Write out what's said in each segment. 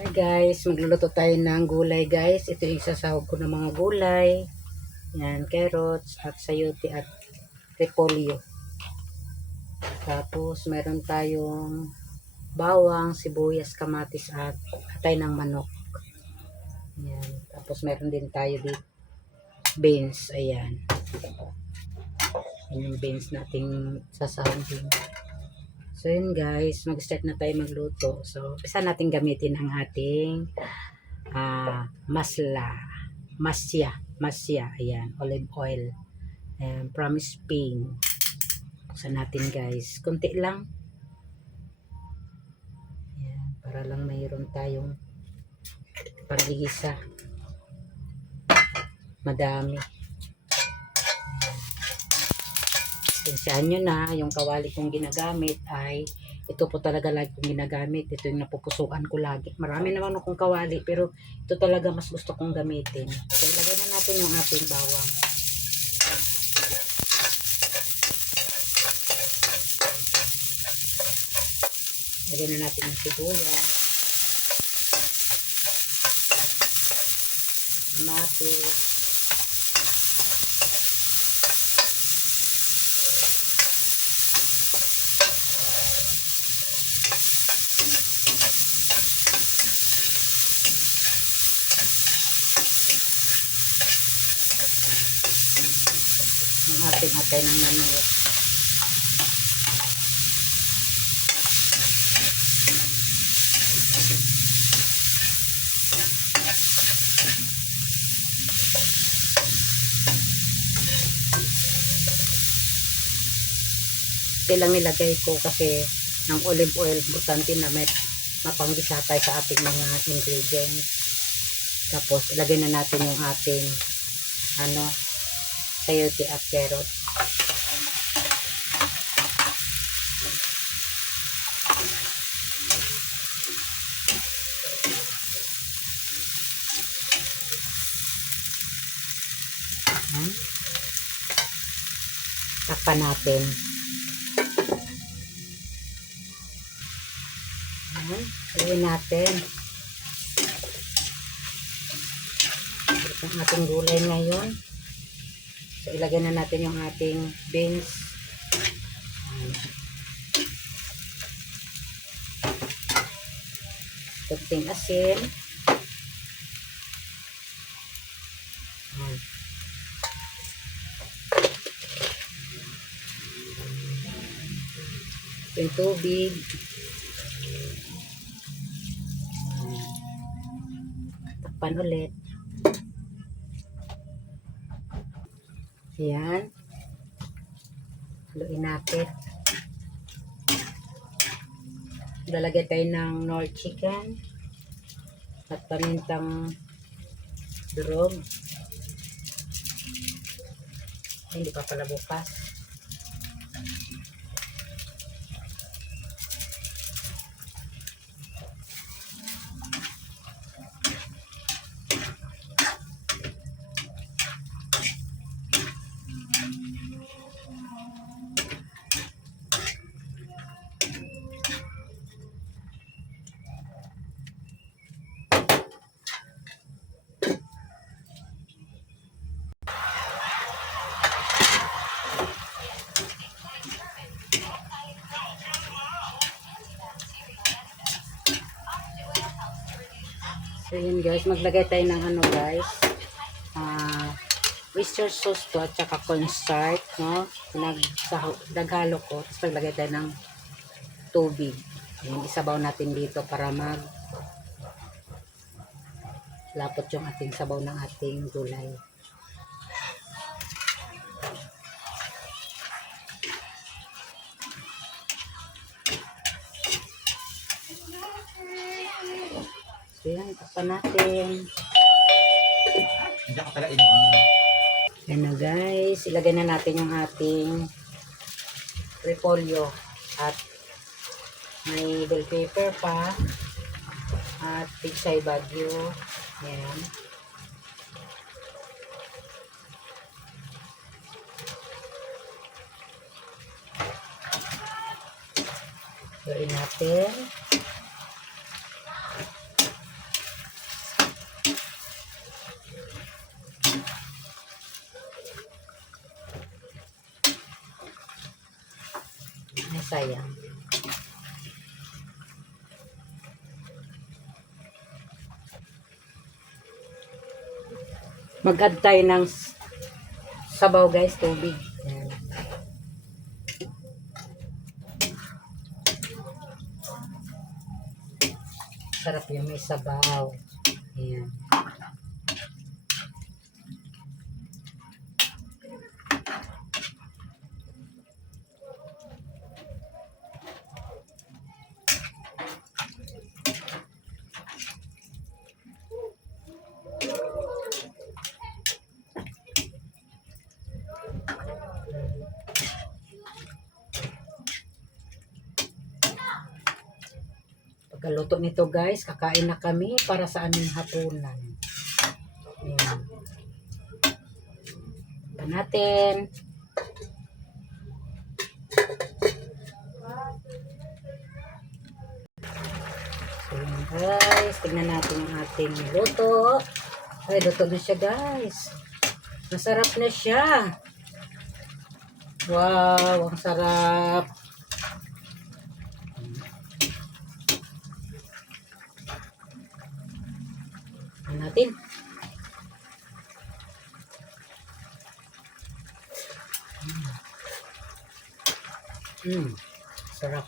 Hi guys, magluluto tayo ng gulay guys. Ito yung sasahog ko ng mga gulay. Yan, carrots at sayote at repolyo. Tapos meron tayong bawang, sibuyas, kamatis at atay ng manok. Yan. Tapos meron din tayo dito beans. Ayan. Yan yung beans nating sasahog din. So yun guys, mag-start na tayo magluto. So, isa natin gamitin ang ating masya, ayan, olive oil. Ayan, from Spain. Buksan natin guys. Kunti lang. Ayan, para lang mayroon tayong panggigisa. Madami. Sensyahan nyo na, yung kawali kong ginagamit ay ito po talaga lagi kong ginagamit. Ito yung napupusuan ko lagi. Marami naman akong kawali pero ito talaga mas gusto kong gamitin. So ilagay na natin yung ating bawang. Ilagay na natin yung sibuyas. Kamatis. Yung ating atay ng manok. Ito lang nilagay ko kasi ng olive oil, importante na may mapanggisa tayo sa ating mga ingredients. Tapos ilagay na natin yung ating sayote at carrots. Takpan natin. Ilagay natin ang ating gulay ngayon. So ilagay na natin yung ating beans. Kunting asin. Yung tubig. Takpan ulit. Ayan. Haluin natin. Lalagay tayo ng Knorr chicken at pamintang durog. Ay, hindi pa pala bukas. So yun guys, maglagay tayo ng guys, oyster sauce to at saka cornstarch, no? Naghalo ko, tapos maglagay tayo ng tubig. Ayan, isabaw natin dito para lapot yung ating sabaw ng ating gulay. So yan, takpan natin. Yan na guys, ilagay na natin yung ating repolyo at may bell pepper pa at pichay bagyo. Yan. Gawin natin. Ayan. Mag-add tayo ng sabaw guys, tubig. Ayan. Sarap yung may sabaw. Ayan. Pagkaluto nito guys, kakain na kami para sa aming hapunan. Ayan. Pa natin. So yun guys, tingnan natin ang ating luto. Ay, luto na siya guys. Masarap na siya. Wow, ang sarap. Natin. Sarap.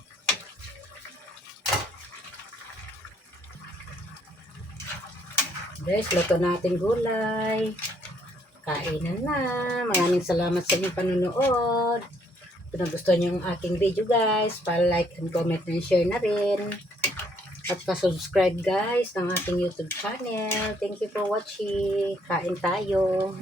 Guys, luto natin gulay. Kainan na. Maraming salamat sa inyong panunood. Kung nagustuhan niyo ang aking video guys, pa-like and comment and share na rin. At pa-subscribe guys ng ating YouTube channel. Thank you for watching. Kain tayo.